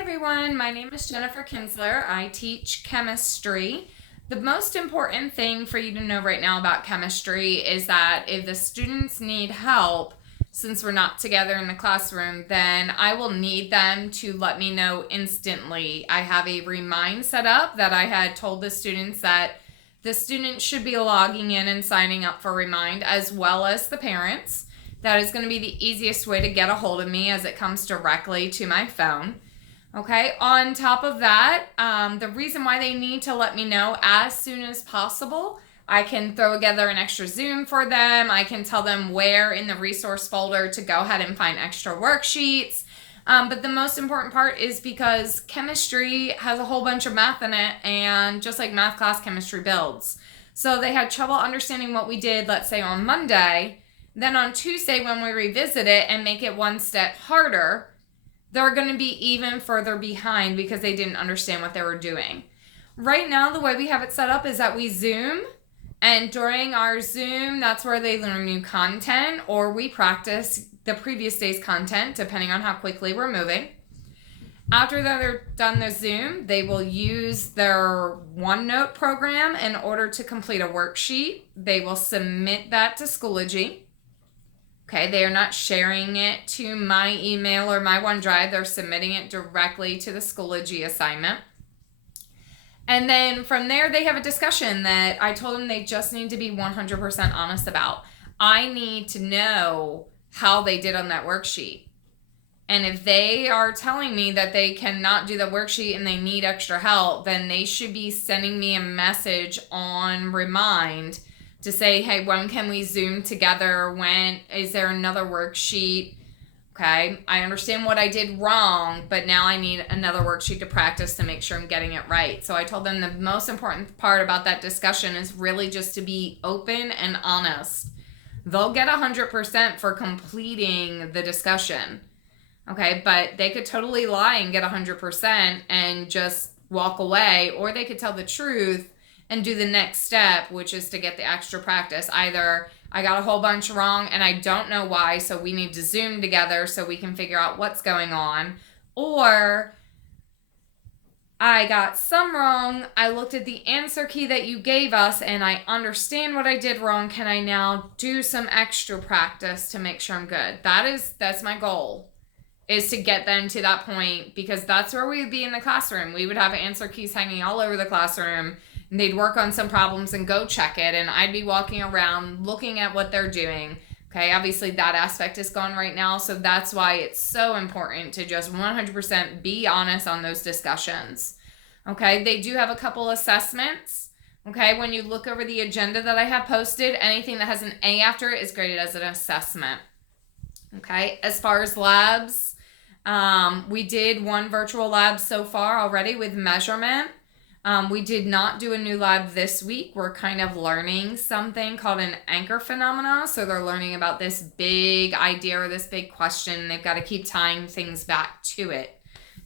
everyone, my name is Jennifer Kinsler. I teach chemistry. The most important thing for you to know right now about chemistry is that if the students need help, since we're not together in the classroom, then I will need them to let me know instantly. I have a remind set up that I had told the students that the students should be logging in and signing up for Remind, as well as the parents. That is going to be the easiest way to get a hold of me, as it comes directly to my phone. Okay, on top of that, the reason why they need to let me know as soon as possible, I can throw together an extra Zoom for them. I can tell them where in the resource folder to go ahead and find extra worksheets. But the most important part is because chemistry has a whole bunch of math in it, and just like math class, chemistry builds. So they had trouble understanding what we did, let's say on Monday. Then on Tuesday, when we revisit it and make it one step harder, they're going to be even further behind because they didn't understand what they were doing. Right now, the way we have it set up is that we Zoom, and during our Zoom, that's where they learn new content, or we practice the previous day's content, depending on how quickly we're moving. After they're done the Zoom, they will use their OneNote program in order to complete a worksheet. They will submit that to Schoology. Okay, they are not sharing it to my email or my OneDrive. They're submitting it directly to the Schoology assignment. And then from there, they have a discussion that I told them they just need to be 100% honest about. I need to know how they did on that worksheet. And if they are telling me that they cannot do the worksheet and they need extra help, then they should be sending me a message on Remind to say, hey, when can we Zoom together? When is there another worksheet? Okay, I understand what I did wrong, but now I need another worksheet to practice to make sure I'm getting it right. So I told them the most important part about that discussion is really just to be open and honest. They'll get 100% for completing the discussion. Okay, but they could totally lie and get 100% and just walk away, or they could tell the truth and do the next step, which is to get the extra practice. Either I got a whole bunch wrong and I don't know why, so we need to Zoom together so we can figure out what's going on, or I got some wrong, I looked at the answer key that you gave us and I understand what I did wrong. Can I now do some extra practice to make sure I'm good? That's my goal, is to get them to that point, because that's where we would be in the classroom. We would have answer keys hanging all over the classroom, and they'd work on some problems and go check it, and I'd be walking around looking at what they're doing. Okay, obviously that aspect is gone right now, so that's why it's so important to just 100% be honest on those discussions. Okay, they do have a couple assessments. Okay, when you look over the agenda that I have posted, anything that has an A after it is graded as an assessment. Okay, as far as labs, we did one virtual lab so far already with measurement. We did not do a new lab this week. We're kind of learning something called an anchor phenomena. So they're learning about this big idea or this big question. They've got to keep tying things back to it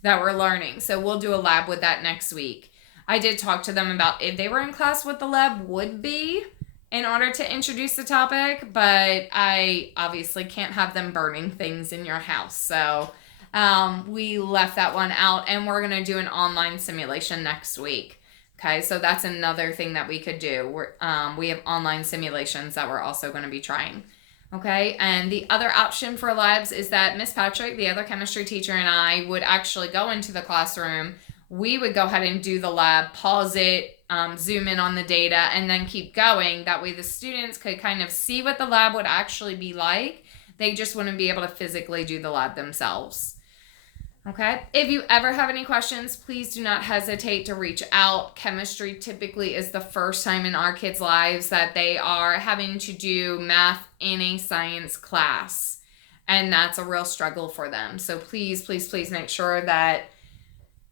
that we're learning. So we'll do a lab with that next week. I did talk to them about if they were in class what the lab would be in order to introduce the topic, but I obviously can't have them burning things in your house. So we left that one out, and we're going to do an online simulation next week. Okay, so that's another thing that we could do. We have online simulations that we're also going to be trying. Okay, and the other option for labs is that Miss Patrick, the other chemistry teacher, and I would actually go into the classroom. We would go ahead and do the lab, pause it, zoom in on the data, and then keep going. That way the students could kind of see what the lab would actually be like. They just wouldn't be able to physically do the lab themselves. Okay, if you ever have any questions, please do not hesitate to reach out. Chemistry typically is the first time in our kids' lives that they are having to do math in a science class, and that's a real struggle for them. So please, please, please make sure that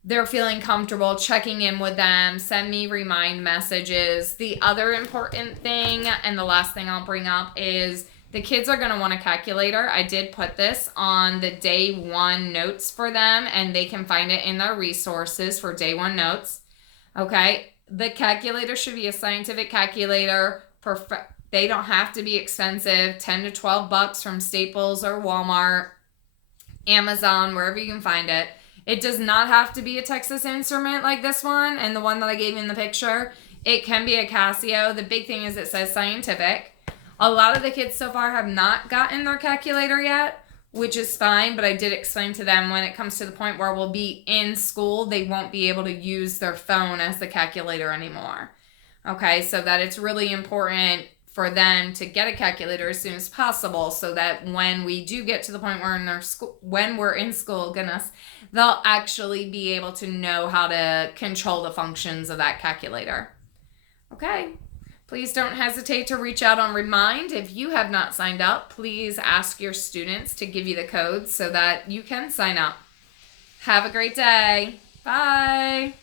they're feeling comfortable checking in with them. Send me remind messages. The other important thing, and the last thing I'll bring up, is the kids are going to want a calculator. I did put this on the day one notes for them, and they can find it in their resources for day one notes. Okay, the calculator should be a scientific calculator. They don't have to be expensive, 10 to 12 bucks from Staples or Walmart, Amazon, wherever you can find it. It does not have to be a Texas Instrument like this one and the one that I gave you in the picture. It can be a Casio. The big thing is it says scientific. A lot of the kids so far have not gotten their calculator yet, which is fine, but I did explain to them when it comes to the point where we'll be in school, they won't be able to use their phone as the calculator anymore. Okay, so that it's really important for them to get a calculator as soon as possible so that when we do get to the point where when we're in school, goodness, they'll actually be able to know how to control the functions of that calculator. Okay. Please don't hesitate to reach out on Remind. If you have not signed up, please ask your students to give you the code so that you can sign up. Have a great day. Bye.